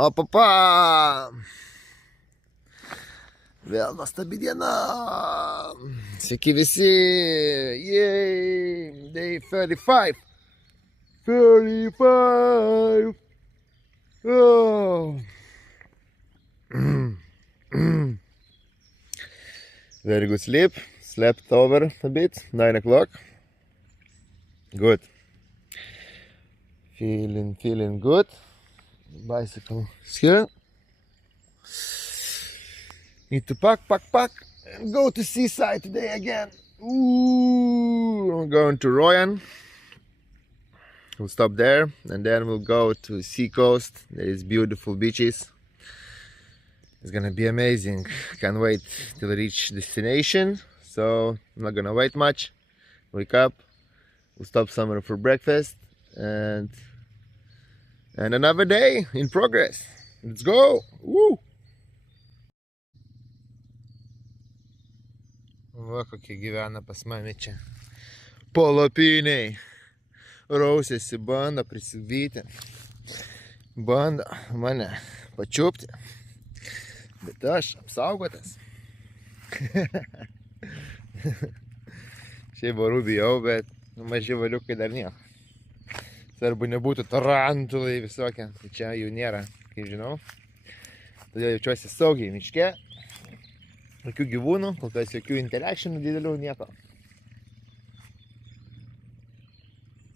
Opapa! Vėl nuostabi diena. Sveiki visi. Yay! Day 35. 35. Oh. Very good sleep. Slept over a bit. 9 o'clock. Good. Feeling good. Bicycle is here. Need to pack and go to seaside today again. Ooh, I'm going to Royan. We'll stop there and then we'll go to sea coast. There is beautiful beaches. It's gonna be amazing. Can't wait till we reach destination. So I'm not gonna wait much. Wake up. We'll stop somewhere for breakfast and another day in progress. Let's go. Woo! Va kokie gyvena pas mane čia. Palapiniai. Rausėsi, bando prisivyti. Bando mane pačiupti. Bet aš apsaugotas. Šiaip varų bijau, bet maži valiukai dar nieko. Svarbu nebūtų tarantulai visokie. Tai čia jų nėra, kaip žinau. Todėl jaučiuosi saugiai miške. Jokių gyvūnų, kol kas jokių interakcijų didelių, nieko.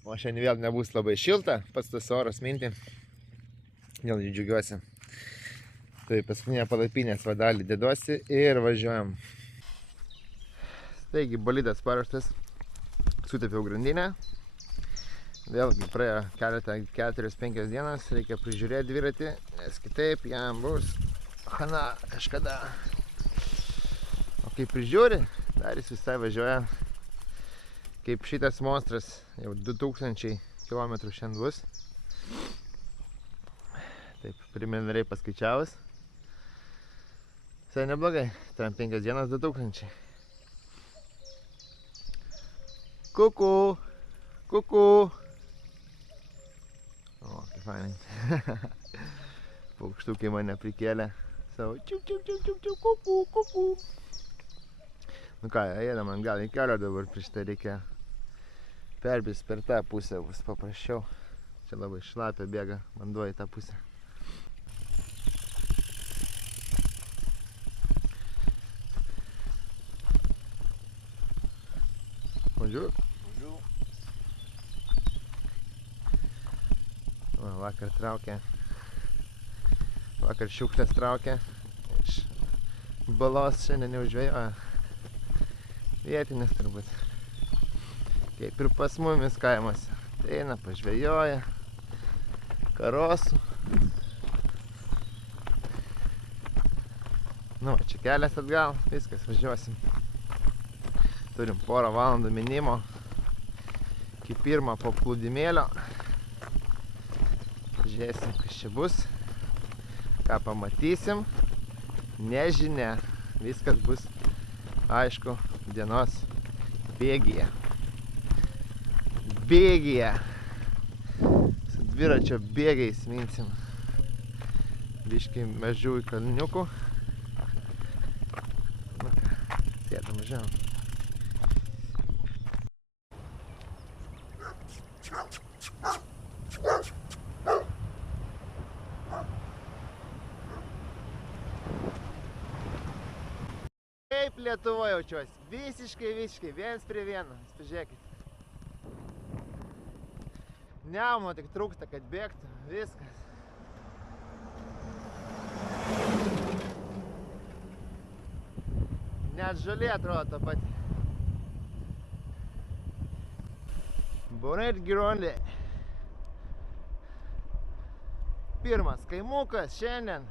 O šiandien vėl nebus labai šilta, pats tas oras minti. Dėl jų džiugiuosi. Tai paskutinę palapinės vadalį deduosi ir važiuojam. Taigi bolidas paruoštas. Sutepiau grandinę. Vėlgi praėjo 4-5 dienas, reikia prižiūrėti dviratį, nes kitaip jam bus hana kažkada. O kai prižiūri, dar jis visai važiuoja kaip šitas monstras, jau 2000 km šiandien bus. Taip, preliminariai paskaičiavus. Visai neblogai, ten 5 dienas 2000. Kuku, kuku. O, kaip fainai. Paukštukai mane prikėlė savo čiuk, kuku, kuku. Nu ką, einam atgal į kelio dabar, prieš tai reikia perbės per tą pusę, bus paprasčiau. Čia labai šlapia bėga vanduo į tą pusę. Bonjour. Bonjour. Vakar traukė. Vakar šiukšlės traukė. Iš balos šiandien jau žvejoja. Vietinis turbūt. Kaip ir pas mumis kaimuose. Tai eina, pažvejoja. Karosų. Nu, čia kelias atgal. Viskas, važiuosim. Turim porą valandų minimo. Iki pirmo paplūdimėlio. Žiūrėsim, kas čia bus. Ką pamatysim. Nežinia. Viskas bus aišku dienos bėgyje. Bėgyje. Su dviračio bėgiais minsim. Biškai mažiau į kalniukų. Nu ką, sėdam, važiavam. Kaip Lietuva jaučiuosi. Visiškai, viens prie vieno. Pažiūrėkit. Neumo tik trūksta, kad bėgtų. Viskas. Net žolė atrodo tą patį. Bonet Gironde. Pirmas kaimukas šiandien.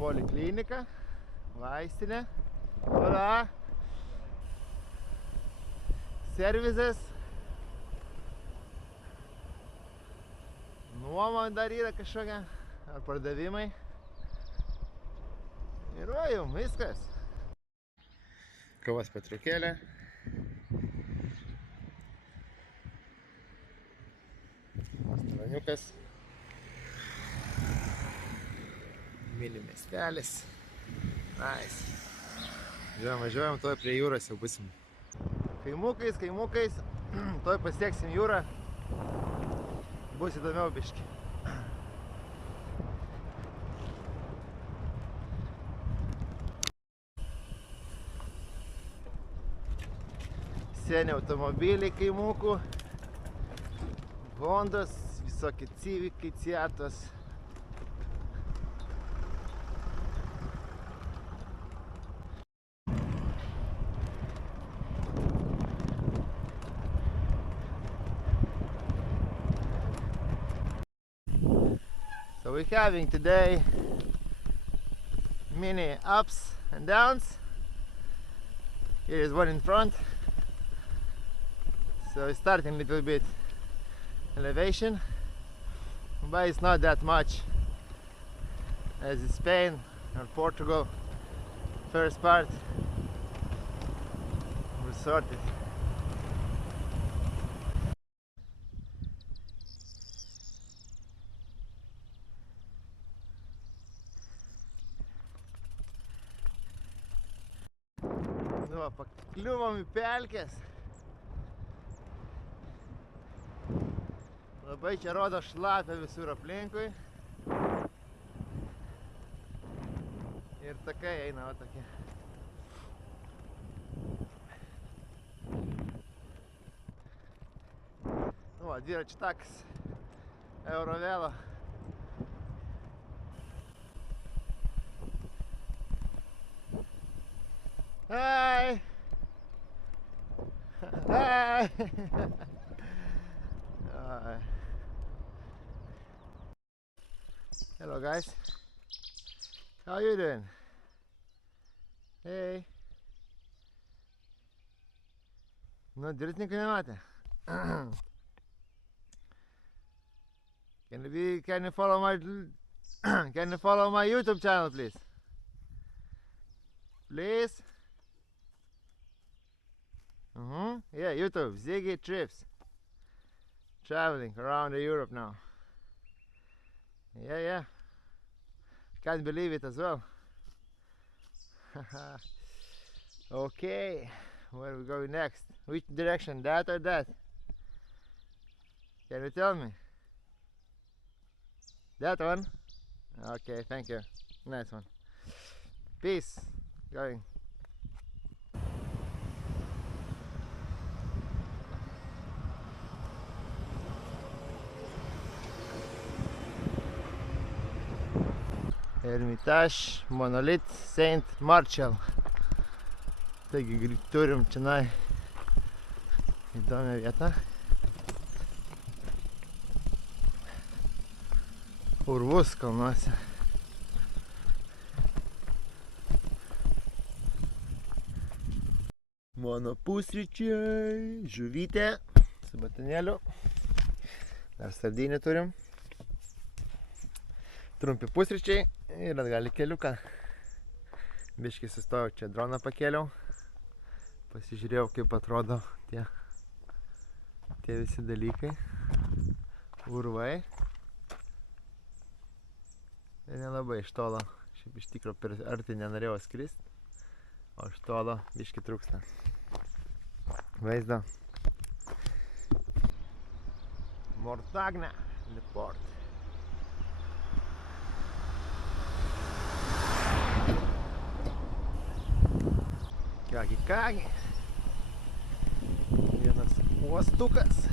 Poliklinika, vaistinė, ura, servizas, nuoma dar yra kažkokia, ar pardavimai. Ir va jum, viskas. Kavos patraukėlė. Restoraniukas. Mini miestelis. Nice. Važiuojam, toj prie jūros jau busim. Kaimukais, toj pasieksim jūrą. Bus įdomiau biški. Seni automobiliai kaimukų. Hondas, visokie Civikai, Ciatos. So we're having today many ups and downs. Here is one in front. So it's starting a little bit elevation, but it's not that much as in Spain or Portugal. First part we're sorted. Nu, pakliuvom į pelkes. Labai čia rodo šlapia visur aplinkui. Ir takai eina, va tokie. Nu, dviračių takas Eurovelo. Hi! Hi! Hello guys, how are you doing? Hey! Nu, dviratininkų nematė. Can you follow my YouTube channel, please? Please? Yeah, YouTube, Ziggy Trips. Traveling around Europe now. Yeah. Can't believe it as well. Okay, where are we going next? Which direction, that or that? Can you tell me? That one? Okay, thank you. Nice one. Peace. Going. Hermitage Monolith Saint Martial. Taigi turim čionai įdomią vietą. Urvus kalnuose. Mano pusryčiai, žuvytė su batonėliu. Dar sardinį turim. Trumpi pusryčiai ir atgal į keliuką. Biškį sustojau, čia droną pakėliau. Pasižiūrėjau, kaip atrodo tie visi dalykai. Urvai. Ir nelabai iš tolo. Šiaip iš tikro per arti nenorėjau skrist. O iš tolo biškį trūksta vaizdo. Mortagna, Leport. Kagi. Vienas uostukas.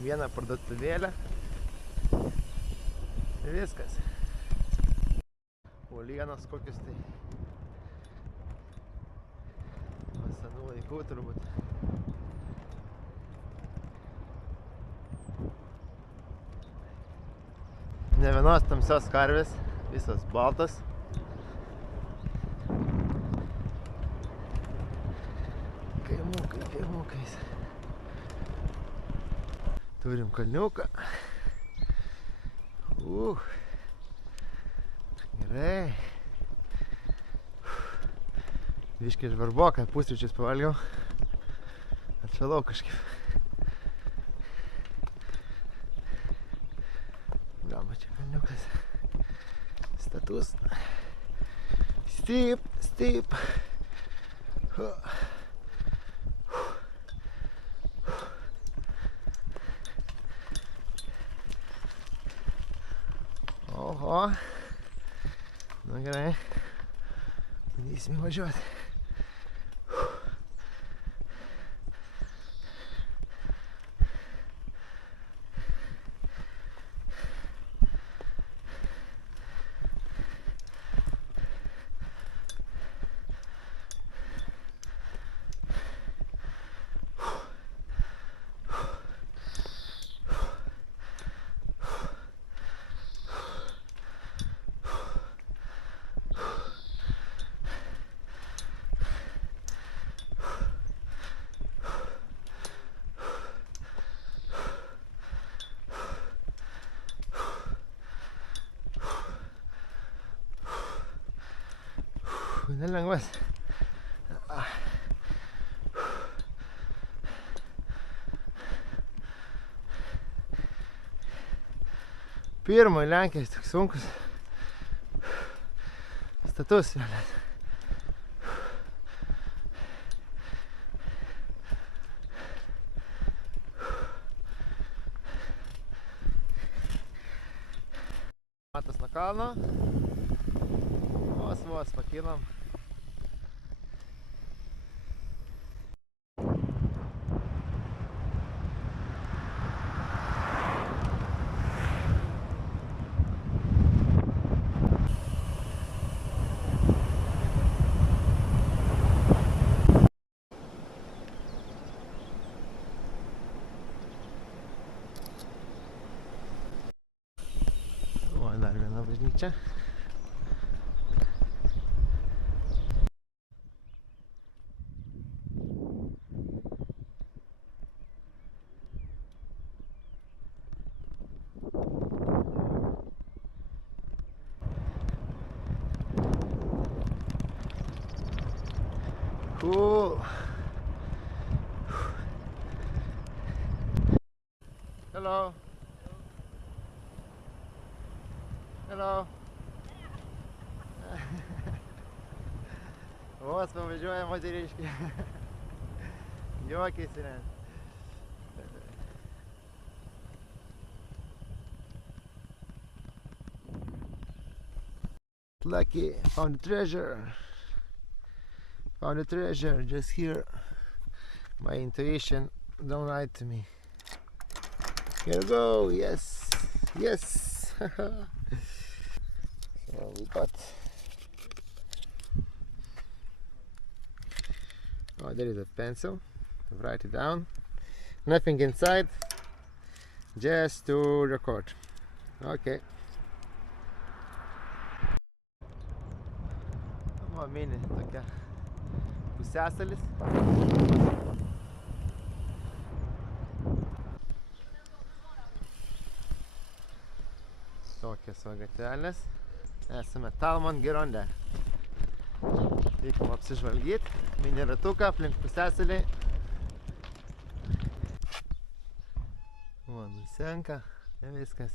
Viena parduotuvėlė. Ir viskas. Uolienos kokius tai. Nuo senų laikų turbūt. Ne vienos tamsios karvės, visas baltas. Kaimukais. Turim kalniuką. Gerai. Biškai žvarboką, pusryčius pavalgiau. Atšalau kažkaip. Gama čia kalniukas. Status. Steep, steep. Oho. Nu gerai. Bandysime važiuoti. Nelengvas. Pirmo Lenkijos toks sunkus. Status. Matas nuo kalno. Vos pakylam. O, dar viena bažnyčia. Cool. Hello. Hello. Vos pavažiuoja moteriškė. Juokiasi net. Lucky, found the treasure. Found the treasure just here. My intuition don't lie to me. Here we go. Yes, yes. So we got. Oh, there is a pencil. Write it down. Nothing inside. Just to record. Okay. O, mini tokia pusiasalis. Tokios va gatvelės. Esame Talmon Gironde. Reikim apsižvalgyti. Mini ratuką aplink pusiasalį. O, nusenka. Ir viskas.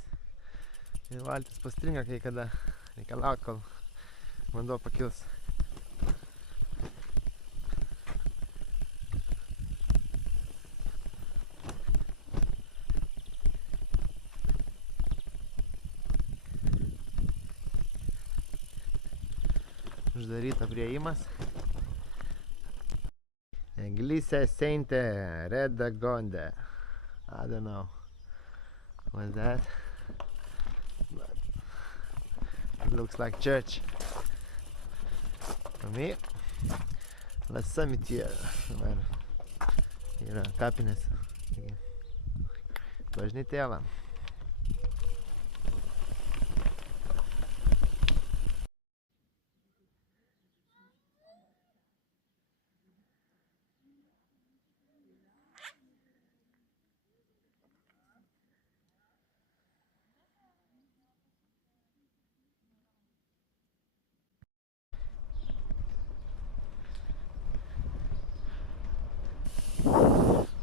Ir valtis pastringa kai kada. Reikia laukti, kol vanduo pakils. Uždaryta priėjimas. Eglise Sainte Radegonde. I don't know what's that, but it looks like church. For me, La Cimetière. Yra kapinės. Bažnytėlė.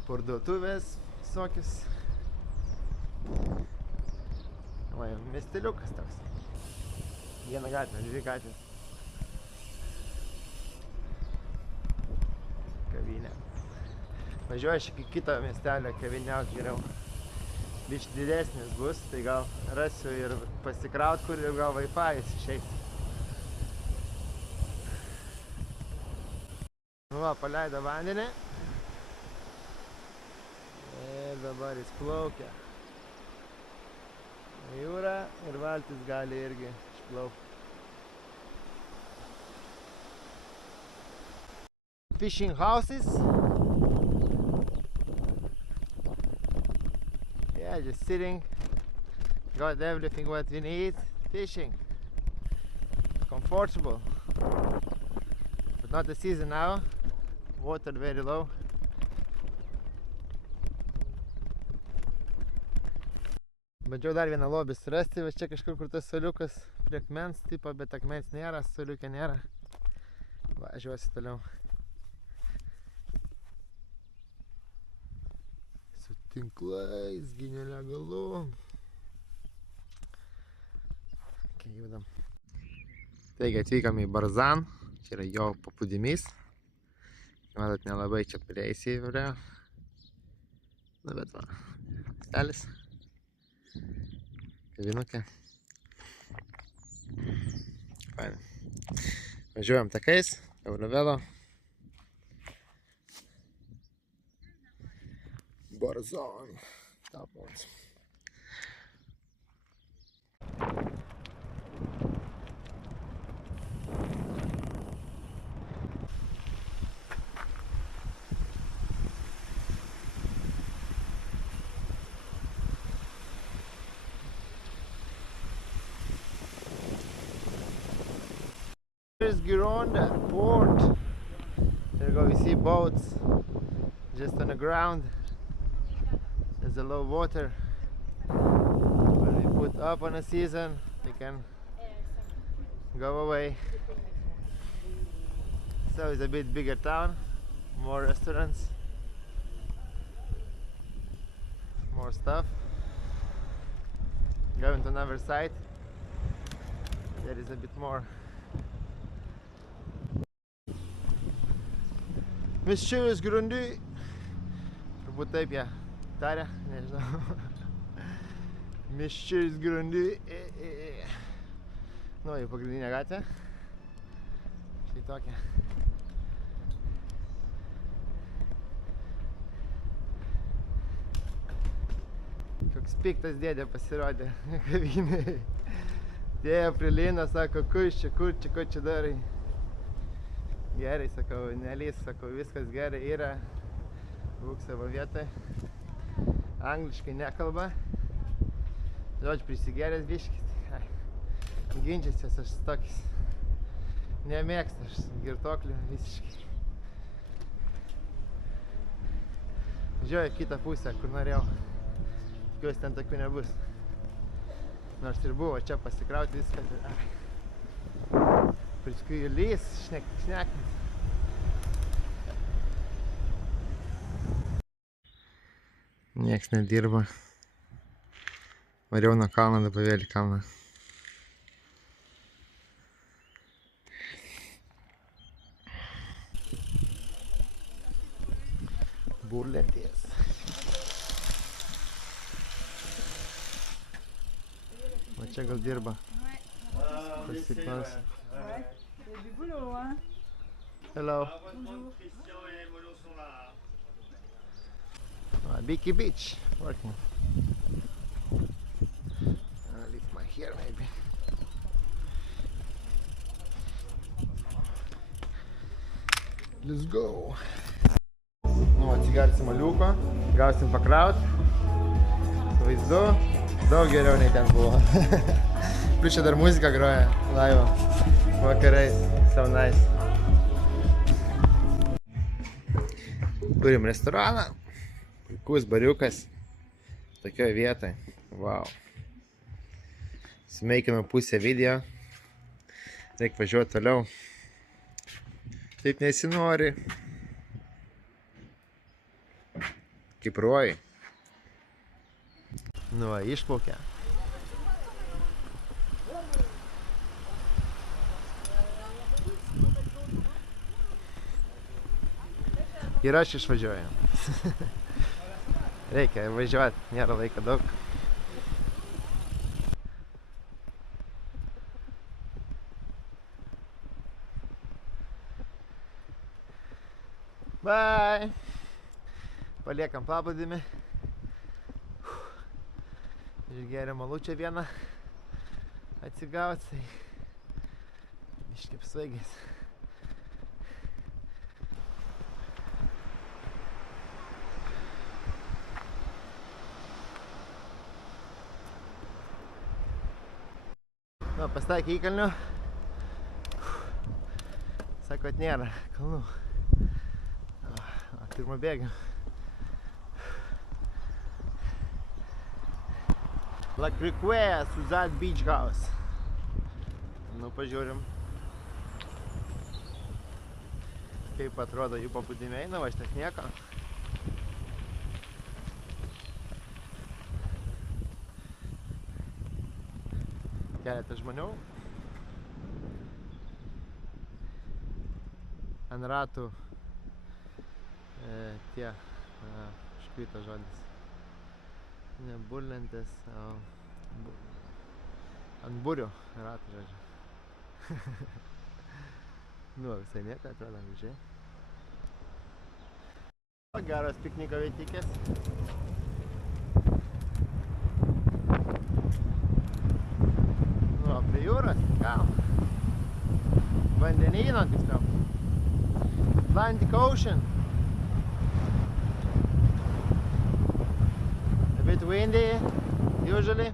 Parduotuvės visokius. Va, miesteliukas toks. Viena gatvė, dvi gatvės. Kavinė. Važiuoju šiek tiek kitą miestelę kaviniaut geriau. Biškį didesnis bus, tai gal rasiu ir pasikraut kur ir gal Wi-Fi išeis. Nu va, paleido vandenį. Ir dabar jis plaukia. Jūra ir valtis gali irgi išplaukti. Fishing houses. Yeah, just sitting. Got everything what we need. Fishing. Comfortable. But not the season now. Water very low. Bandžiau dar vieną lobį surasti, va čia kažkur kur tas soliukas prie akmens tipo, bet akmens nėra, soliukė nėra. Važiuosi toliau. Su tinklais, gi nelegalu. Okay, judam. Taigi atvykom į Barzan, čia yra jo paplūdimys. Matot, nelabai čia prieisi įvaria. Na bet va, stelis. Kavinukė. Fainai. Važiuojam takais, Eurovelo. Barzan. Tapons. Here's Gironda port. There you go, we see boats just on the ground. There's a low water. When we put up on a season, we can go away. So it's a bit bigger town, more restaurants, more stuff. Going to another side, there is a bit more. Miščius Grundy. Turbūt taip ją taria, nežinau. Miščius Grundy. Nu, jau pagrindinė gatvė. Štai tokia. Koks piktas dėdė pasirodė kavinėje. Dėjo prie Lino, sako, kur čia darai? Gerai, sakau, nelys, sakau, viskas gerai yra. Būk savo vietoj. Angliškai nekalba. Žodžiu, prisigeręs biškis. Ginčiasies aš tokis. Nemėgstu aš girtoklių visiškai. Važiuoju kitą pusę, kur norėjau. Tikiuosi, ten tokių nebus. Nors ir buvo čia pasikrauti viską. Paskui lys, šnekint. Nieks nedirba. Variau nuo kalno, dabar vėl į kalną. Burlentės. Va čia gal dirba. Pasiklausia. Du boulot, hein? Hello. Bonjour. Beaky Beach, working. I'll leave my hair maybe. Let's go. Nu, atsigersim aliuko, gausim pakraut. Vaizdu, daug geriau nei ten buvo. Plius čia dar muzika groja, laivo. Vakarais, so nice. Turim restoraną, puikus bariukas, tokioje vietoje, wow. Sumeikinam pusę video, reikia važiuoti toliau, taip nesinori. Kaip ruojai. Nu, va, išplaukė. Ir aš išvažiuoju. Reikia važiuoti, nėra laiko daug. Bye! Paliekam paplūdimį. Išgeriam alučią vieną. Atsigauti. Biškį apsvaigęs. Nu, pasitaikė įkalnių. Sako, kad nėra kalnų. Pirmą bėgą. La Criquea, Suzat Beach House. Nu, pažiūrim, kaip atrodo jų paplūdimiai. Nu, va, šitas nieko. Keletą žmonių. Ant ratų tie, škrito žodis, ne burlentės, o ant būrių ratų žodžiu. Nu, visai nieko atrodo gražiai. Geras pikniko vietikės. Nu, prie jūros, gal. Vandenyno tiksliau. Atlantic Ocean. A bit windy, usually.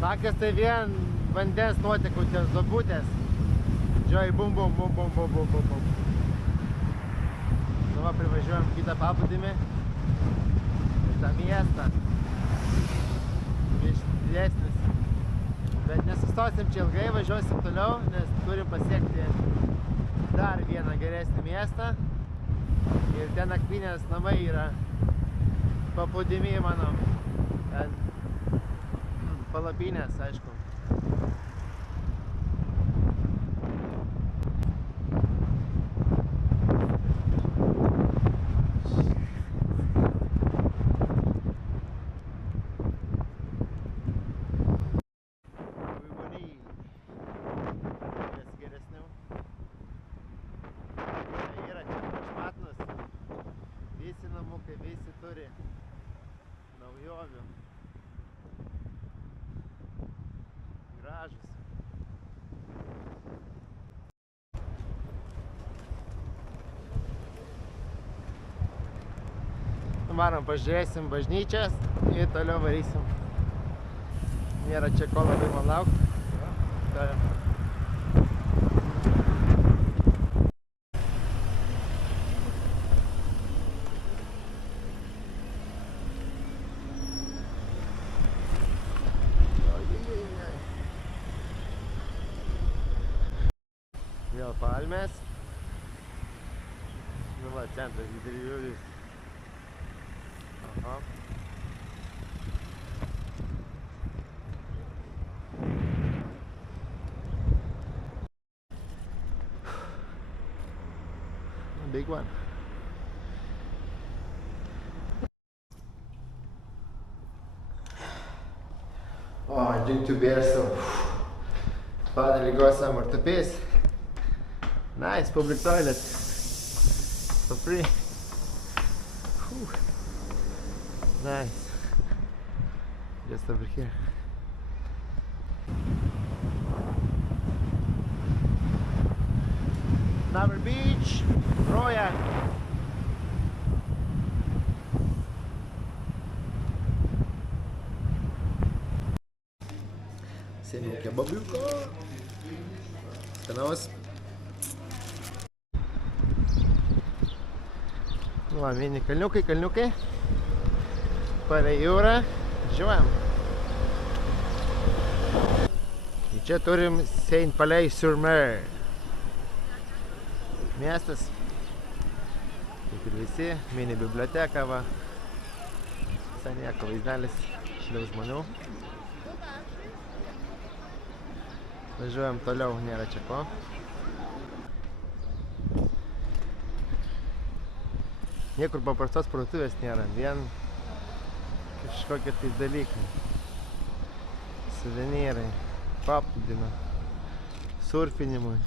Takas tai vien vandens nuotekų ties zobutės. Žiūrėjai, bum bum bum bum bum bum bum bum. Nu va, privažiuojam kitą paplūdimį. Tą miestą. Didesnis. Bet nesustosim čia ilgai, važiuosim toliau, nes turim pasiekti dar vieną geresnį miestą. Ir ten nakvynės namai yra paplūdimy mano. Ten palapinės, aišku. Yra čia prašmatnus. Visi namukai, visi turi naujovių. Gražus. Varom, pažiūrėsim bažnyčias ir toliau varysim. Nėra čia ko labai man laukti. Vėl palmės. Nu va, centras didelis. Aha. Big one. Oh, I drink 2 beers, so finally got some more to piss. Nice public toilet for free. Whew. Nice. Just over here. Navr Beach, Royan. Sėmėm kebabiuko. Skanaus. Va, mini kalniukai. Palei jūrą. Žiūrėjom. Ir čia turim Saint-Palais-sur-Mer. Miestas. Kaip ir visi. Mini biblioteka, va. Visai nieko vaizdelis. Daug žmonių. Važiuojam toliau, nėra čia ko. Niekur paprastos parduotuvės nėra, vien kažkokie tai dalykai. Suvenyrai, paplūdimio, surfinimui.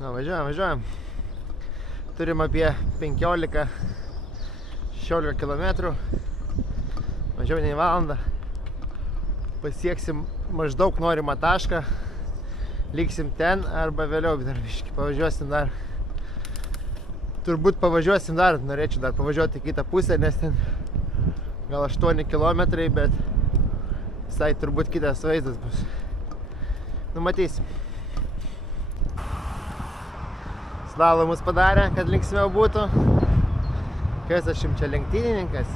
Na, važiuojam. Turim apie 15-16 km. Mažiau nei valandą. Pasieksim maždaug norimą tašką. Liksim ten arba vėliau dar biškį pavažiuosim dar. Turbūt pavažiuosim dar. Norėčiau dar pavažiuoti kitą pusę, nes ten gal 8 km, bet visai turbūt kitas vaizdas bus. Numatysim. Slalomus padarė, kad linksmiau būtų. Kas aš jums čia lenktynininkas?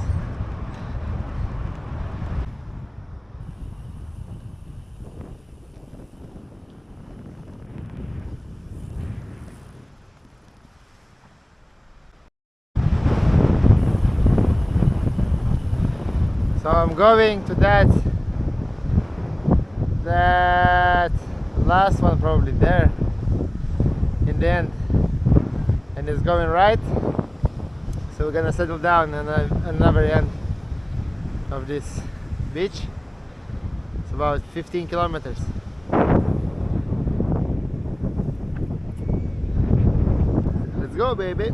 So I'm going to that last one probably there in the end. And it's going right, so we're gonna settle down on another end of this beach. It's about 15 kilometers. Let's go, baby.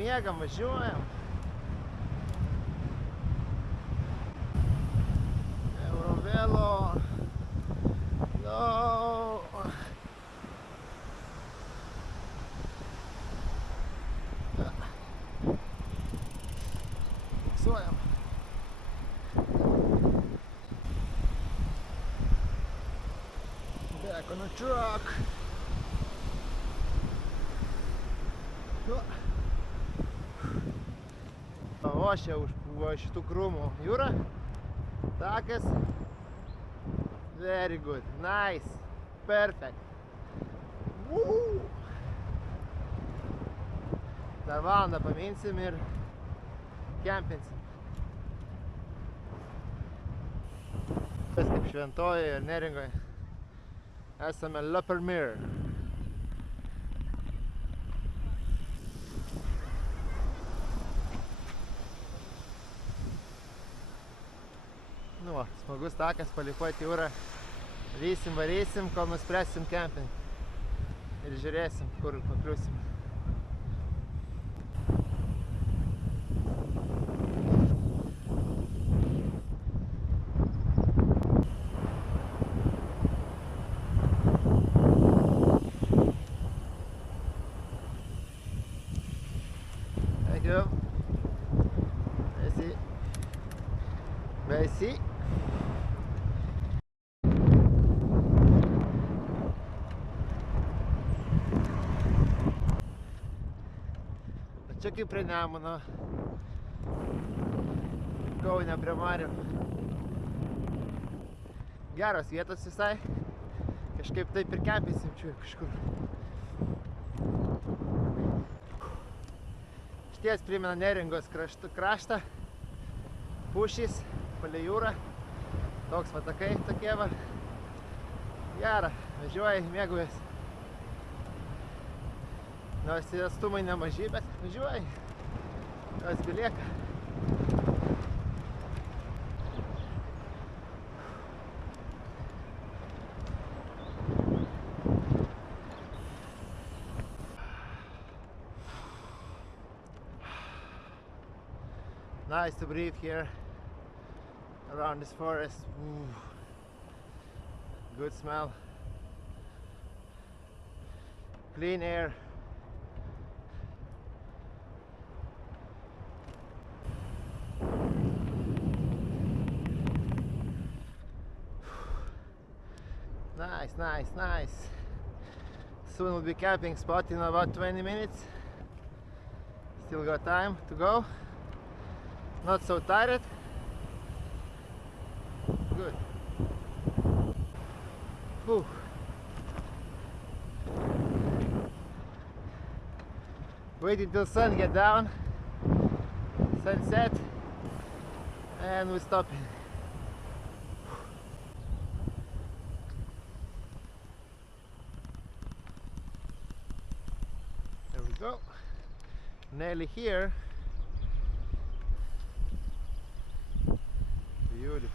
Miegam, važiuojam. Eurovelo. No. Fiksuojam. Back on the truck. Ošia už šitų krūmų jūra. Takas. Very good. Nice. Perfect. Woo! Dar valandą paminsim ir kempinsim. Kaip Šventojoje ir Neringoje. Esame Lopermere. Nu, smagus takas, palikuoti jūrą. Varysim, kol nuspręsim kempinti. Ir žiūrėsim, kur pakliusim. Thank you. Merci. Čia kaip prie Nemuno, Kaune prie marių. Geros vietos visai, kažkaip taip ir kempinsim čia kažkur. Išties primena Neringos kraštą, pušys, palei jūrą, toks va takai tokie va. Gera, važiuoji, mėgaujas. Nors atstumai nemaži, bet važiuoji, kas belieka. Nice to breathe here around this forest. Ooh. Good smell. Clean air. Nice, nice, nice. Soon we'll be camping spot in about 20 minutes. Still got time to go. Not so tired. Good. Whew. Wait until sun get down, sunset, and we'll stop. There we go. Nearly here. Beautiful.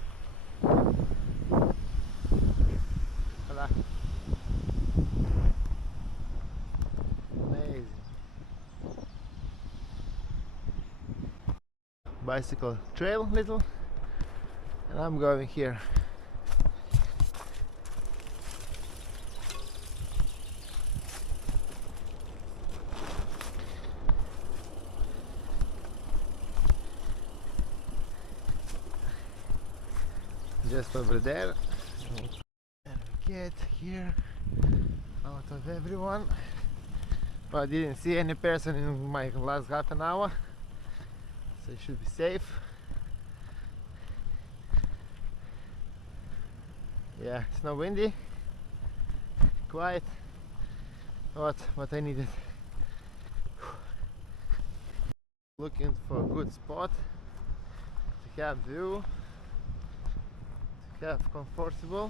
Voila. Amazing. Bicycle trail little, and I'm going here. Just over there, and we get here out of everyone. But I didn't see any person in my last half an hour, so it should be safe. Yeah, it's not windy, quiet, what I needed. Looking for a good spot to have view, to have comfortable,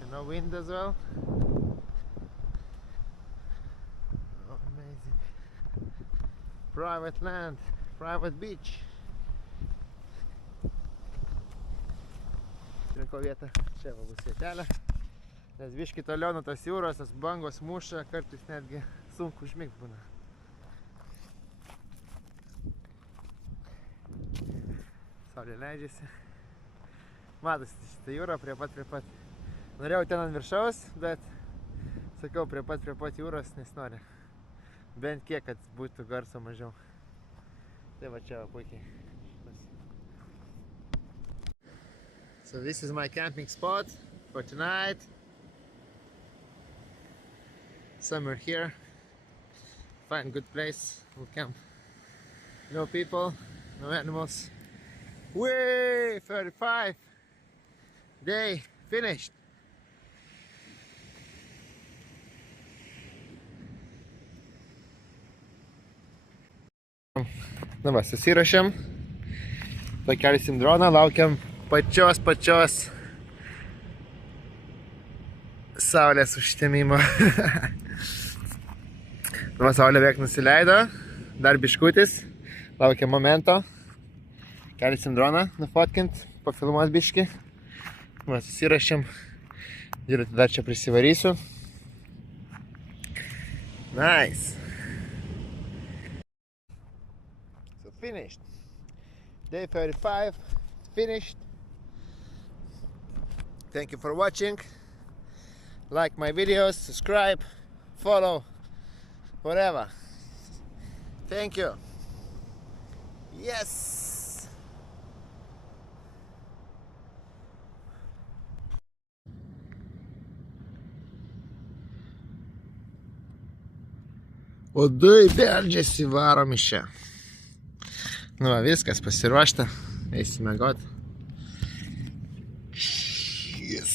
and no wind as well. Oh, amazing. Private land, private beach. Rinkau vietą, čia va bus vietelė, nes biškį toliau nuo tos jūros, tos bangos muša, kartais netgi sunku užmigt būna. Saulė leidžiasi. Matosi šitą jūrą prie pat. Norėjau ten ant viršaus, bet sakiau prie pat jūros nesinori. Bent kiek, kad būtų garso mažiau. Tai va čia va puikiai. So this is my camping spot for tonight. Summer here. Find a good place. We'll camp. No people, no animals. Way 35. Day finished. Na va, susirašėm, pakelsim droną, laukiam pačios saulės užtemimo. Na va, saulė beveik nusileido, dar biškutis, laukiam momento, kelsim droną, nufotkint, pafilmuot biškį. Va, susirašėm, žiūrėti, dar čia prisivarysiu. Nice. Finished. Day 35 finished. Thank you for watching. Like my videos, subscribe, follow, whatever. Thank you. Yes. Uodai beldžiasi, varom iš čia. Nu va, viskas pasiruošta, eisime miegot. Yes.